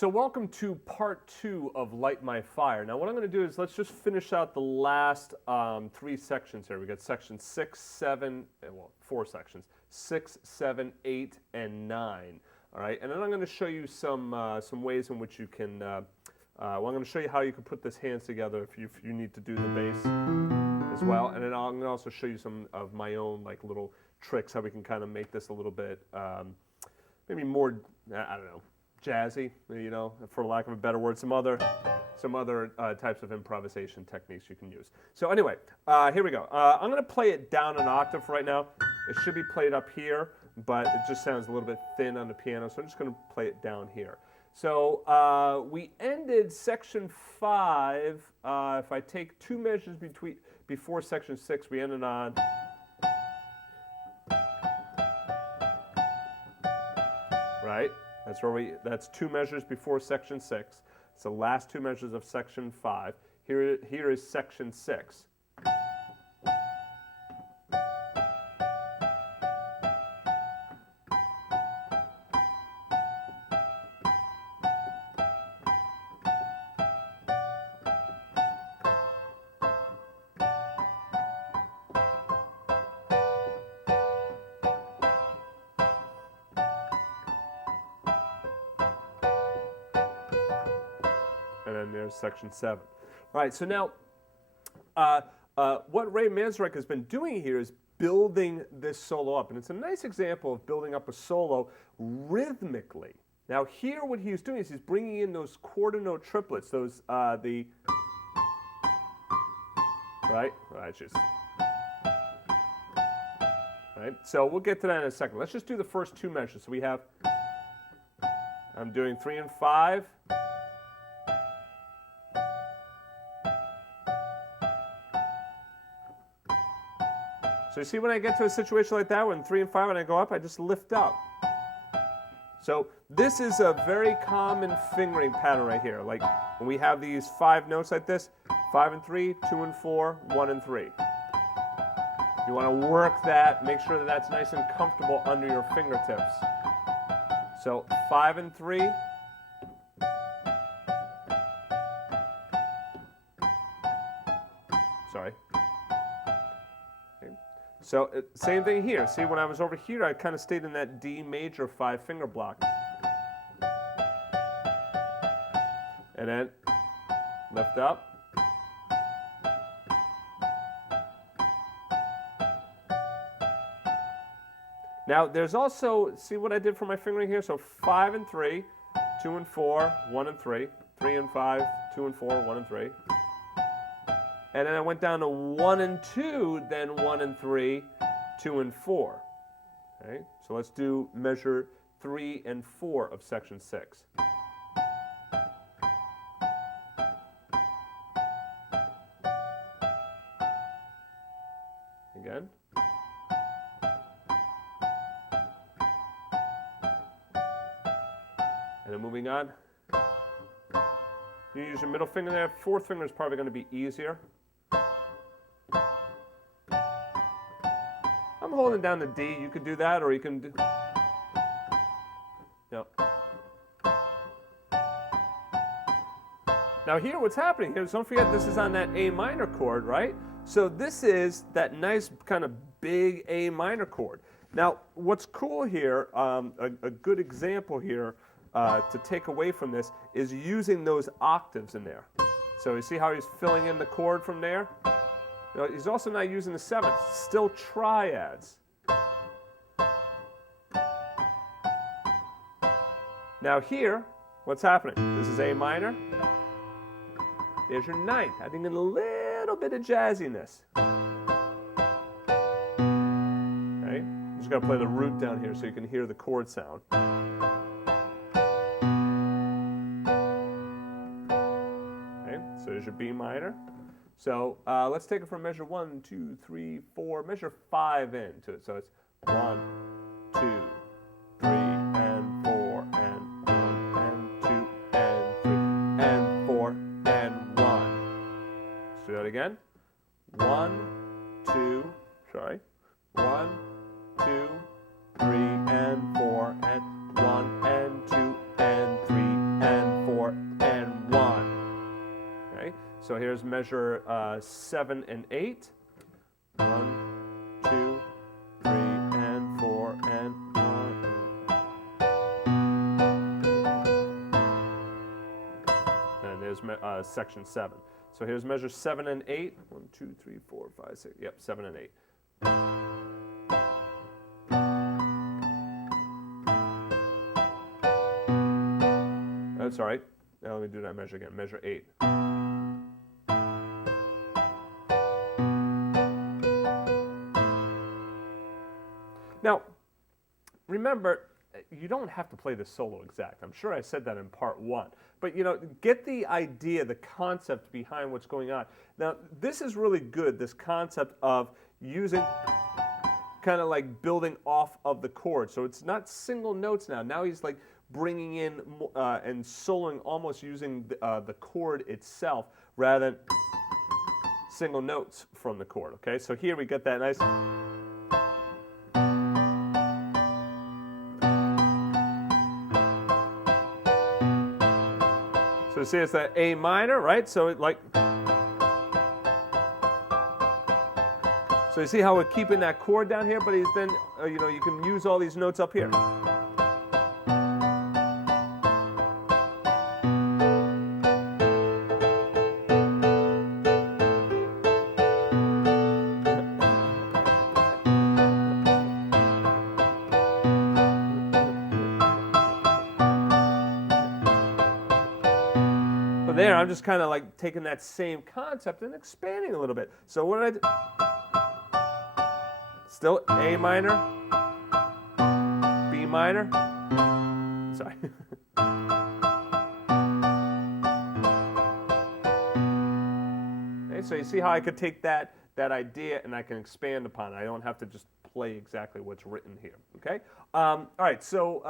So welcome to part 2 of Light My Fire. Now what I'm going to do is let's just finish out the last 3 sections here. We got section 6, 7, well 4 sections, 6, 7, 8, and 9. All right, and then I'm going to show you some ways in which you can, well I'm going to show you how you can put this hands together if you need to do the bass as well. And then I'm going to also show you some of my own like little tricks, how we can kind of make this a little bit, maybe more, I don't know, jazzy, you know, for lack of a better word, some other types of improvisation techniques you can use. So anyway, here we go. I'm going to play it down an octave right now. It should be played up here, but it just sounds a little bit thin on the piano, so I'm just going to play it down here. So we ended section 5. If I take 2 measures before section 6, we ended on. Right? That's 2 measures before section 6. It's the last 2 measures of section 5. Here is section 6. And then there's section 7. All right, so now what Ray Manzarek has been doing here is building this solo up. And it's a nice example of building up a solo rhythmically. Now here what he's doing is he's bringing in those quarter note triplets, those, right, right, so we'll get to that in a second. Let's just do the first 2 measures. So we have, I'm doing 3 and 5. So you see when I get to a situation like that, when 3 and 5, when I go up, I just lift up. So this is a very common fingering pattern right here. Like when we have these 5 notes like this, 5 and 3, 2 and 4, 1 and 3. You want to work that, make sure that that's nice and comfortable under your fingertips. So 5 and 3. Sorry. So same thing here. See, when I was over here, I kind of stayed in that D major 5-finger block. And then lift up. Now there's also, see what I did for my fingering here? So 5 and 3, 2 and 4, 1 and 3, 3 and 5, 2 and 4, 1 and 3. And then I went down to 1 and 2, then 1 and 3, 2 and 4. Okay? So let's do measure 3 and 4 of section 6. Again. And then moving on. You use your middle finger there. 4th finger is probably going to be easier. I'm holding down the D. You could do that, or you can do. Yep. Now here, what's happening here is, don't forget this is on that A minor chord, right? So this is that nice kind of big A minor chord. Now, what's cool here, a good example here to take away from this is using those octaves in there. So you see how he's filling in the chord from there? You know, he's also not using the 7th, still triads. Now here, what's happening? This is A minor. There's your 9th, adding in a little bit of jazziness. Okay, I'm just going to play the root down here so you can hear the chord sound. Okay, so there's your B minor. So let's take it from measure 1, 2, 3, 4, measure 5 into it. So it's 1, 2, 3, and 4, and 1, and 2, and 3, and 4, and 1. Let's do that again. 1, 2, sorry. 1, 2, 3, and 4, and 1, and 2, and 3, and So here's measure 7 and 8. 1, 2, 3, and 4, and 1. And there's section 7. So here's measure 7 and 8. 1, 2, 3, 4, 5, 6. Yep, 7 and 8. That's all right. Now let me do that measure again. Measure 8. Now, remember, you don't have to play the solo exact. I'm sure I said that in part 1. But, you know, get the idea, the concept behind what's going on. Now, this is really good, this concept of using, kind of like building off of the chord. So it's not single notes now. Now he's like bringing in and soloing, almost using the chord itself rather than single notes from the chord. Okay, so here we get that nice. So see, it's that A minor, right? So it like. So you see how we're keeping that chord down here, but he's then, you know, you can use all these notes up here. So there, I'm just kind of like taking that same concept and expanding a little bit. So what did I do? Still A minor, B minor. Sorry. Okay, so you see how I could take that idea and I can expand upon it. I don't have to just play exactly what's written here. Okay. All right. So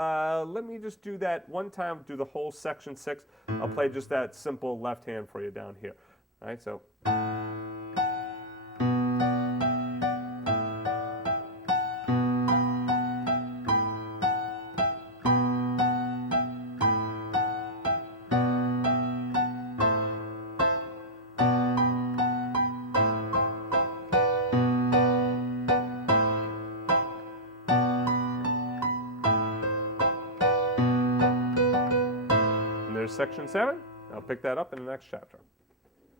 let me just do that one time. Do the whole section 6. I'll play just that simple left hand for you down here. All right. So. There's section 7. I'll pick that up in the next chapter.